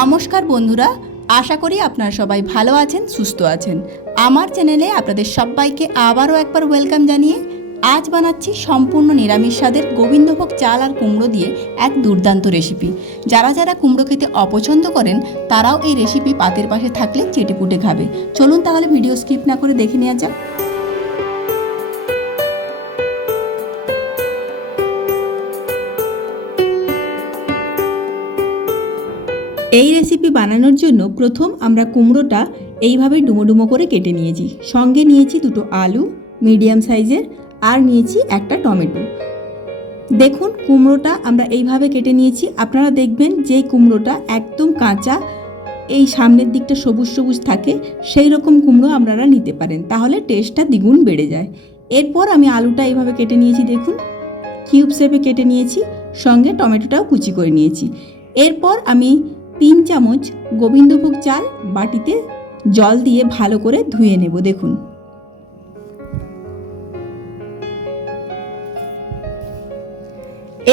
নমস্কার বন্ধুরা, আশা করি আপনারা সবাই ভালো আছেন, সুস্থ আছেন। আমার চ্যানেলে আপনাদের সবাইকে আবারও একবার ওয়েলকাম জানিয়ে আজ বানাচ্ছি সম্পূর্ণ নিরামিষ স্বাদের গোবিন্দভোগ চাল আর কুমড়ো দিয়ে এক দুর্দান্ত রেসিপি। যারা যারা কুমড়ো খেতে অপছন্দ করেন, তারাও এই রেসিপি পাতের পাশে থাকলে চেটেপুটে খাবে। চলুন তাহলে ভিডিও স্কিপ না করে দেখে নেওয়া যাক। এই রেসিপি বানানোর জন্য প্রথম আমরা কুমড়োটা এইভাবে ডুমো ডুমো করে কেটে নিয়েছি। সঙ্গে নিয়েছি দুটো আলু মিডিয়াম সাইজের আর নিয়েছি একটা টমেটো। দেখুন, কুমড়োটা আমরা এইভাবে কেটে নিয়েছি। আপনারা দেখবেন যে কুমড়োটা একদম কাঁচা, এই সামনের দিকটা সবুজ সবুজ থাকে, সেই রকম কুমড়ো আপনারা নিতে পারেন। তাহলে টেস্টটা দ্বিগুণ বেড়ে যায়। এরপর আমি আলুটা এইভাবে কেটে নিয়েছি, দেখুন। কিউব শেপে কেটে নিয়েছি, সঙ্গে টমেটোটাও কুচি করে নিয়েছি। এরপর আমি তিন চামচ গোবিন্দভোগ চাল বাটিতে জল দিয়ে ভালো করে ধুয়ে নেব, দেখুন।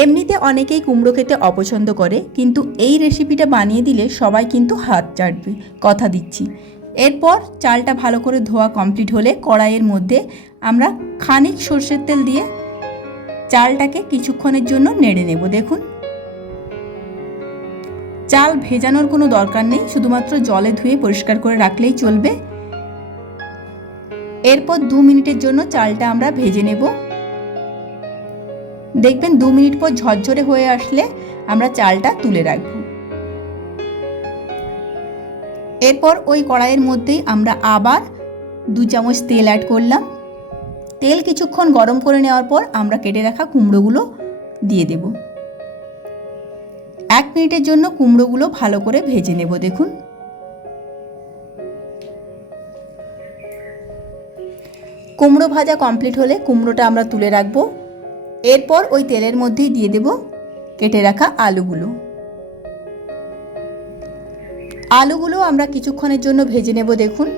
এমনিতে অনেকেই কুমড়ো খেতে অপছন্দ করে, কিন্তু এই রেসিপিটা বানিয়ে দিলে সবাই কিন্তু হাত চাটবে, কথা দিচ্ছি। এরপর চালটা ভালো করে ধোয়া কমপ্লিট হলে কড়াইয়ের মধ্যে আমরা খানিক সর্ষের তেল দিয়ে চালটাকে কিছুক্ষণের জন্য নেড়ে নেব, দেখুন। চাল ভেজানোর কোনো দরকার নেই, শুধুমাত্র জলে ধুয়ে পরিষ্কার করে রাখলেই চলবে। এরপর দু মিনিটের জন্য চালটা আমরা ভেজে নেব। দেখবেন দু মিনিট পর ঝরঝরে হয়ে আসলে আমরা চালটা তুলে রাখব। এরপর ওই কড়াইয়ের মধ্যেই আমরা আবার দু চামচ তেল অ্যাড করলাম। তেল কিছুক্ষণ গরম করে নেওয়ার পর আমরা কেটে রাখা কুমড়োগুলো দিয়ে দেবো। এক মিনিটের জন্য কুমড়োগুলো ভালো করে ভেজে নেব, দেখুন। কুমড়ো ভাজা কমপ্লিট হলে কুমড়োটা আমরা তুলে রাখব। এরপর ওই তেলের মধ্যেই দিয়ে দেব কেটে রাখা আলুগুলো। আলুগুলো আমরা কিছুক্ষণের জন্য ভেজে নেব, দেখুন।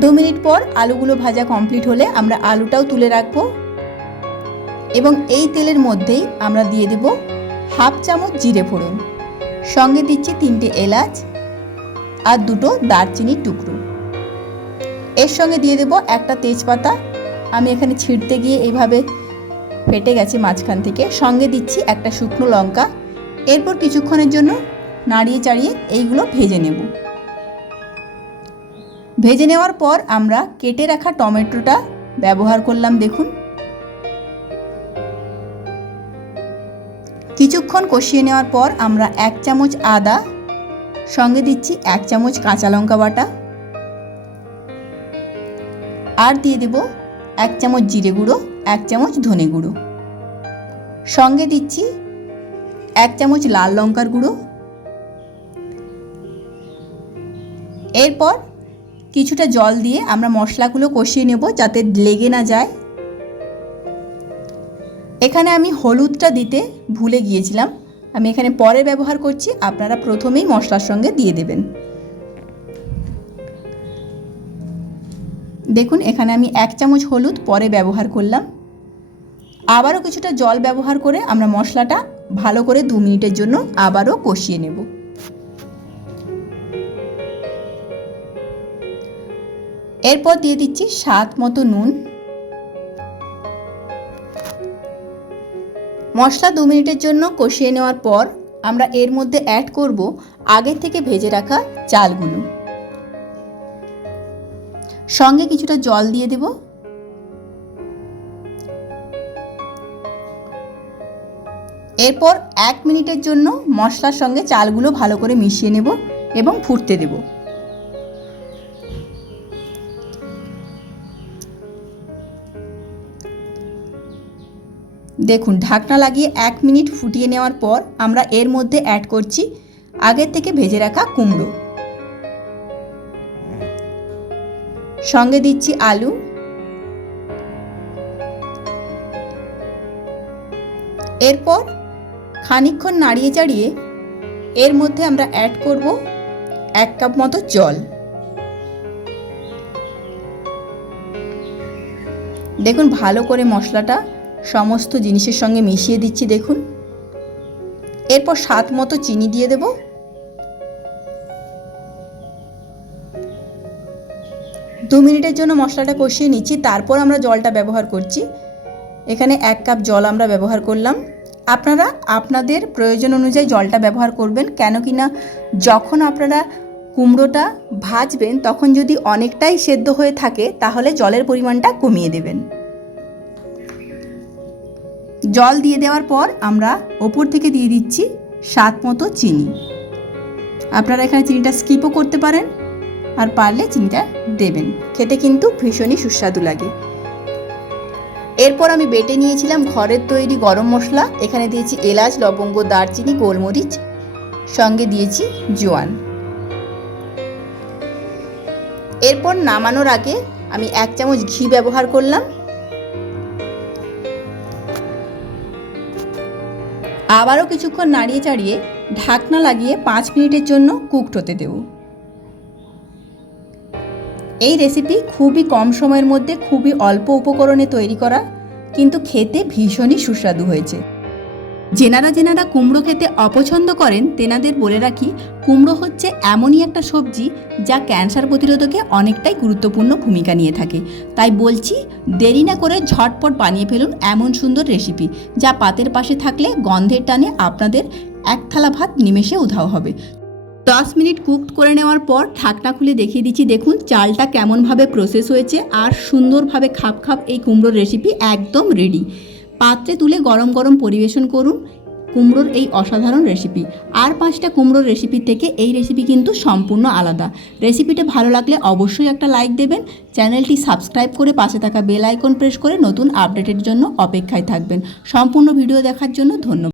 দু মিনিট পর আলুগুলো ভাজা কমপ্লিট হলে আমরা আলুটাও তুলে রাখব। এবং এই তেলের মধ্যেই আমরা দিয়ে দেব হাফ চামচ জিরে ফোড়ন। সঙ্গে দিচ্ছি তিনটে এলাচ আর দুটো দারচিনির টুকরো। এর সঙ্গে দিয়ে দেব একটা তেজপাতা। আমি এখানে ছিঁড়তে গিয়ে এইভাবে ফেটে গেছে মাঝখান থেকে। সঙ্গে দিচ্ছি একটা শুকনো লঙ্কা। এরপর কিছুক্ষণের জন্য নাড়িয়ে চাড়িয়ে এইগুলো ভেজে নেব। ভেজে নেওয়ার পর আমরা কেটে রাখা টমেটোটা ব্যবহার করলাম, দেখুন। কিছুক্ষণ কষিয়ে নেওয়ার পর আমরা এক চামচ আদা, সঙ্গে দিচ্ছি এক চামচ কাঁচা লঙ্কা বাটা আর দিয়ে দেব এক চামচ জিরে গুঁড়ো, এক চামচ ধনে গুঁড়ো। সঙ্গে দিচ্ছি এক চামচ লাল লঙ্কার গুঁড়ো। এরপর কিছুটা জল দিয়ে আমরা মশলাগুলো কষিয়ে নেব যাতে লেগে না যায়। এখানে আমি হলুদটা দিতে ভুলে গিয়েছিলাম। আমি এখানে পরে ব্যবহার করছি, আপনারা প্রথমেই মশলার সঙ্গে দিয়ে দেবেন। দেখুন, এখানে আমি এক চামচ হলুদ পরে ব্যবহার করলাম। আবারও কিছুটা জল ব্যবহার করে আমরা মশলাটা ভালো করে দু মিনিটের জন্য আবারও কষিয়ে নেব। এরপর দিয়ে দিচ্ছি স্বাদ মতো নুন। মশলা দু মিনিটের জন্য কষিয়ে নেওয়ার পর আমরা এর মধ্যে অ্যাড করব আগে থেকে ভেজে রাখা চালগুলো। সঙ্গে কিছুটা জল দিয়ে দেব। এরপর এক মিনিটের জন্য মশলার সঙ্গে চালগুলো ভালো করে মিশিয়ে নেব এবং ফুটতে দেবো। দেখুন, ঢাকনা লাগিয়ে এক মিনিট ফুটিয়ে নেওয়ার পর আমরা এর মধ্যে অ্যাড করছি আগের থেকে ভেজে রাখা কুমড়ো। সঙ্গে দিচ্ছি আলু। এরপর খানিক্ষণ নাড়িয়ে চাড়িয়ে এর মধ্যে আমরা অ্যাড করব এক কাপ মতো জল। দেখুন, ভালো করে মশলাটা সমস্ত জিনিসের সঙ্গে মিশিয়ে দিচ্ছি, দেখুন। এরপর স্বাদ মতো চিনি দিয়ে দেব। দু মিনিটের জন্য মশলাটা কষিয়ে নিচ্ছি, তারপর আমরা জলটা ব্যবহার করছি। এখানে এক কাপ জল আমরা ব্যবহার করলাম। আপনারা আপনাদের প্রয়োজন অনুযায়ী জলটা ব্যবহার করবেন, কেন কি না যখন আপনারা কুমড়োটা ভাজবেন, তখন যদি অনেকটাই সেদ্ধ হয়ে থাকে, তাহলে জলের পরিমাণটা কমিয়ে দেবেন। জল দিয়ে দেওয়ার পর আমরা ওপর থেকে দিয়ে দিচ্ছি স্বাদ মতো চিনি। আপনারা এখানে চিনিটা স্কিপও করতে পারেন আর পারলে চিনিটা দেবেন। খেতে কিন্তু ভীষণই সুস্বাদু লাগে। এরপর আমি বেটে নিয়েছিলাম ঘরের তৈরি গরম মশলা। এখানে দিয়েছি এলাচ, লবঙ্গ, দারচিনি, গোলমরিচ, সঙ্গে দিয়েছি জোয়ান। এরপর নামানোর আগে আমি এক চামচ ঘি ব্যবহার করলাম। আবারও কিছুক্ষণ নাড়িয়ে চাড়িয়ে ঢাকনা লাগিয়ে পাঁচ মিনিটের জন্য কুকড হতে দেব। এই রেসিপি খুবই কম সময়ের মধ্যে খুবই অল্প উপকরণে তৈরি করা, কিন্তু খেতে ভীষণই সুস্বাদু হয়েছে। যেনারা যেনারা কুমড়ো খেতে অপছন্দ করেন, তেনাদের বলে রাখি, কুমড়ো হচ্ছে এমনই একটা সবজি যা ক্যান্সার প্রতিরোধকে অনেকটাই গুরুত্বপূর্ণ ভূমিকা নিয়ে থাকে। তাই বলছি, দেরি না করে ঝটপট বানিয়ে ফেলুন এমন সুন্দর রেসিপি, যা পাতের পাশে থাকলে গন্ধের টানে আপনাদের এক থালা ভাত নিমেষে উধাও হবে। দশ মিনিট কুকড করে নেওয়ার পর ঢাকনা খুলে দেখিয়ে দিচ্ছি, দেখুন চালটা কেমনভাবে প্রসেস হয়েছে আর সুন্দরভাবে খাপ খাপ এই কুমড়োর রেসিপি একদম রেডি পাত্রে তুলে গরম গরম পরিবেশন করুন। কুমড়োর এই অসাধারণ রেসিপি আর পাঁচটা কুমড়োর রেসিপি থেকে এই রেসিপি কিন্তু সম্পূর্ণ আলাদা। রেসিপিটা ভালো লাগলে অবশ্যই একটা লাইক দেবেন। চ্যানেলটি সাবস্ক্রাইব করে পাশে থাকা বেল আইকন প্রেস করে নতুন আপডেটের জন্য অপেক্ষায় থাকবেন। সম্পূর্ণ ভিডিও দেখার জন্য ধন্যবাদ।